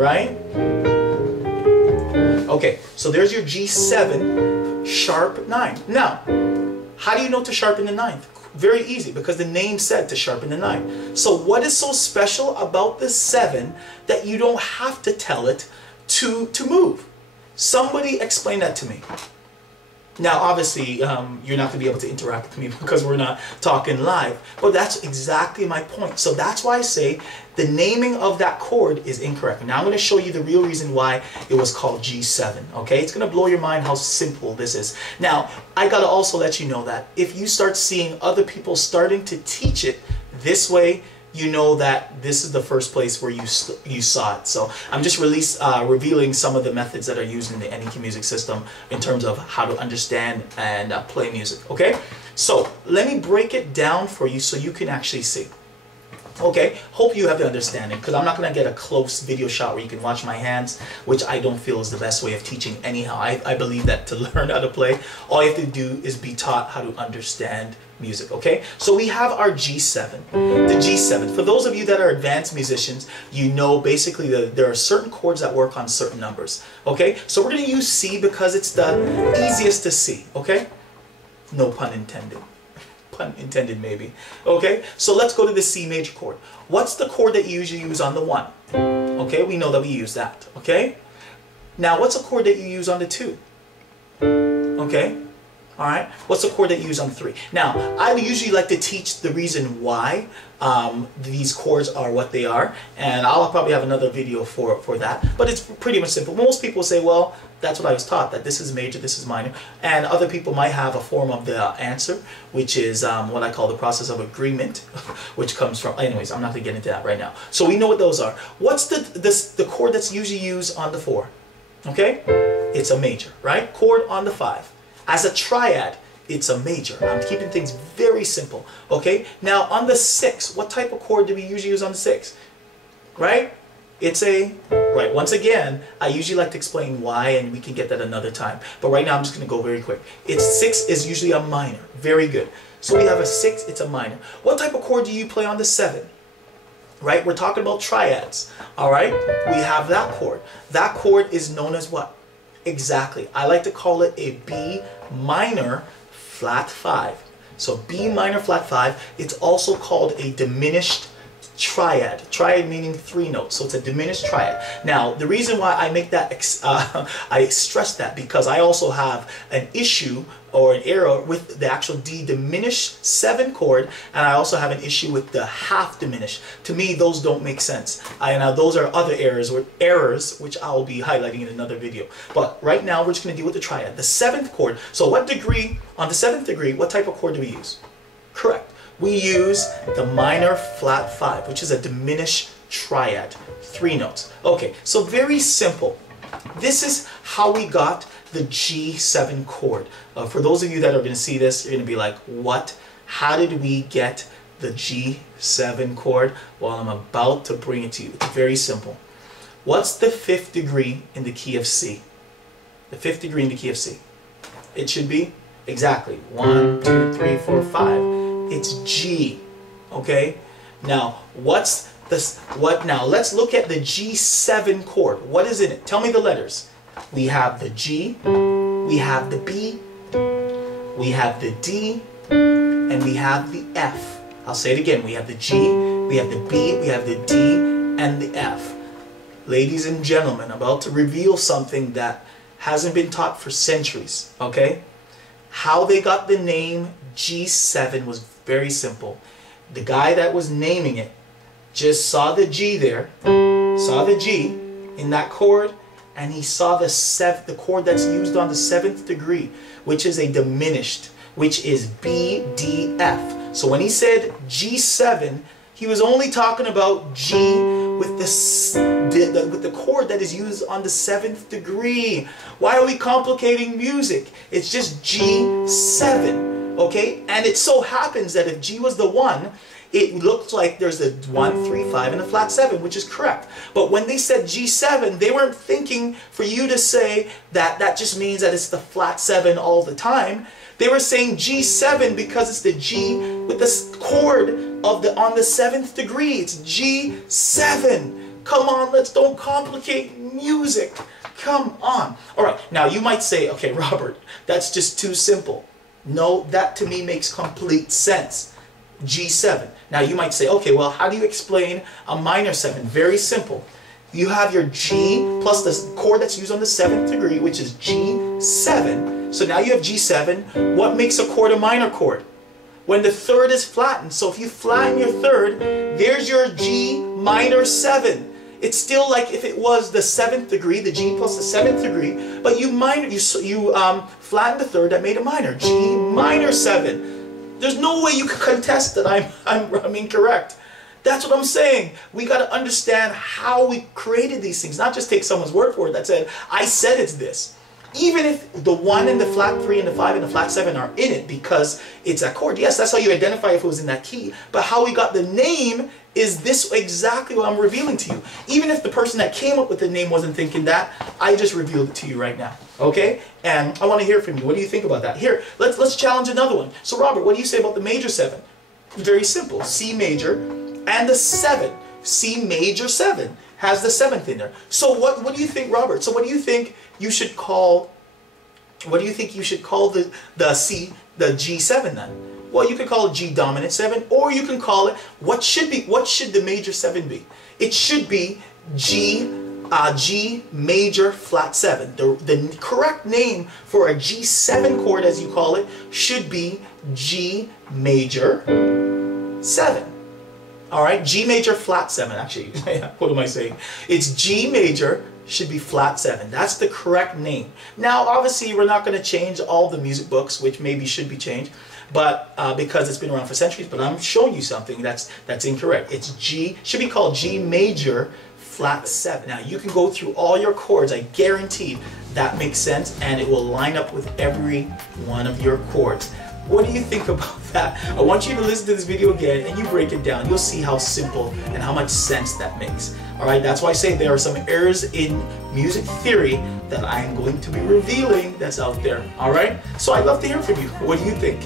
right? Okay, so there's your G7 sharp 9. Now, how do you know to sharpen the 9th? Very easy, because the name said to sharpen the 9. So what is so special about the 7 that you don't have to tell it to move? Somebody explain that to me. Now, obviously, you're not going to be able to interact with me because we're not talking live, but that's exactly my point. So that's why I say the naming of that chord is incorrect. Now I'm going to show you the real reason why it was called G7, okay? It's going to blow your mind how simple this is. Now, I got to also let you know that if you start seeing other people starting to teach it this way, you know that this is the first place where you saw it. So I'm just revealing some of the methods that are used in the NEQ music system in terms of how to understand and play music, okay? So let me break it down for you so you can actually see. Okay, hope you have the understanding, because I'm not going to get a close video shot where you can watch my hands, which I don't feel is the best way of teaching anyhow. I believe that to learn how to play, all you have to do is be taught how to understand music, okay? So we have our G7, the G7. For those of you that are advanced musicians, you know basically that there are certain chords that work on certain numbers, okay? So we're going to use C because it's the easiest to see, okay? No pun intended. Pun intended maybe. Okay, so let's go to the C major chord. What's the chord that you usually use on the 1? Okay, we know that we use that, okay? Now, what's a chord that you use on the 2? Okay? Alright, what's the chord that you use on the 3? Now, I usually like to teach the reason why these chords are what they are, and I'll probably have another video for that, but it's pretty much simple. Most people say, well, that's what I was taught, that this is major, this is minor, and other people might have a form of the answer, which is what I call the process of agreement, which comes from, anyways, I'm not going to get into that right now. So we know what those are. What's the chord that's usually used on the 4? Okay, it's a major, right? Chord on the 5. As a triad, it's a major. I'm keeping things very simple, okay? Now, on the 6, what type of chord do we usually use on the 6? Right? It's a, right, once again, I usually like to explain why, and we can get that another time. But right now, I'm just going to go very quick. 6 is usually a minor. Very good. So we have a 6, it's a minor. What type of chord do you play on the 7? Right? We're talking about triads. All right? We have that chord. That chord is known as what? Exactly. I like to call it a B minor flat 5. So B minor flat 5. It's also called a diminished triad. Triad meaning 3 notes. So it's a diminished triad. Now, the reason why I make that, I stress that because I also have an issue or an error with the actual D diminished 7 chord, and I also have an issue with the half diminished. To me, those don't make sense. Now those are other errors, which I'll be highlighting in another video. But right now, we're just going to deal with the triad, the 7th chord. So what degree, on the 7th degree, what type of chord do we use? Correct. We use the minor flat 5, which is a diminished triad, 3 notes. Okay, so very simple. This is how we got the G7 chord. For those of you that are going to see this, you're going to be like, what? How did we get the G7 chord? Well, I'm about to bring it to you. It's very simple. What's the 5th degree in the key of C? The 5th degree in the key of C. It should be exactly 1, 2, 3, 4, 5. It's G. Okay? Now, what's this? What now? Let's look at the G7 chord. What is in it? Tell me the letters. We have the G, we have the B, we have the D, and we have the F. I'll say it again. We have the G, we have the B, we have the D, and the F. Ladies and gentlemen, I'm about to reveal something that hasn't been taught for centuries, okay? How they got the name G7 was very simple. The guy that was naming it just saw the G there, saw the G in that chord, and he saw the chord that's used on the 7th degree, which is a diminished, which is B, D, F. So when he said G7, he was only talking about G with the chord that is used on the 7th degree. Why are we complicating music? It's just G7, okay? And it so happens that if G was the 1, it looks like there's a 1, 3, 5, and a flat 7, which is correct. But when they said G7, they weren't thinking for you to say that that just means that it's the flat 7 all the time. They were saying G7 because it's the G with the chord of on the 7th degree. It's G7. Come on, don't complicate music. Come on. All right, now you might say, okay, Robert, that's just too simple. No, that to me makes complete sense. G7. Now you might say, okay, well, how do you explain a minor 7? Very simple. You have your G plus the chord that's used on the 7th degree, which is G7. So now you have G7. What makes a chord a minor chord? When the third is flattened. So if you flatten your third, there's your G minor 7. It's still like if it was the 7th degree, the G plus the 7th degree, but you flatten the third, that made a minor, G minor 7. There's no way you can contest that I'm incorrect. That's what I'm saying. We got to understand how we created these things, not just take someone's word for it that said, I said it's this. Even if the 1 and the flat 3 and the 5 and the flat 7 are in it because it's a chord. Yes, that's how you identify if it was in that key. But how we got the name is this exactly what I'm revealing to you. Even if the person that came up with the name wasn't thinking that, I just revealed it to you right now. Okay? And I want to hear from you. What do you think about that? Here, let's challenge another one. So Robert, what do you say about the major 7? Very simple. C major and the 7. C major 7 has the 7th in there. So what do you think, Robert? So what do you think you should call the G7 then? Well, you could call it G dominant 7, or you can call it, what should the major 7 be? It should be G major flat 7. The correct name for a G7 chord, as you call it, should be G major 7. All right, G major flat 7, actually. What am I saying? It's G major should be flat 7. That's the correct name. Now, obviously, we're not going to change all the music books, which maybe should be changed, but because it's been around for centuries. But I'm showing you something that's incorrect. It's should be called G major flat 7. Now, you can go through all your chords. I guarantee that makes sense, and it will line up with every one of your chords. What do you think about that? I want you to listen to this video again and you break it down. You'll see how simple and how much sense that makes. Alright, that's why I say there are some errors in music theory that I am going to be revealing that's out there. Alright? So I'd love to hear from you. What do you think?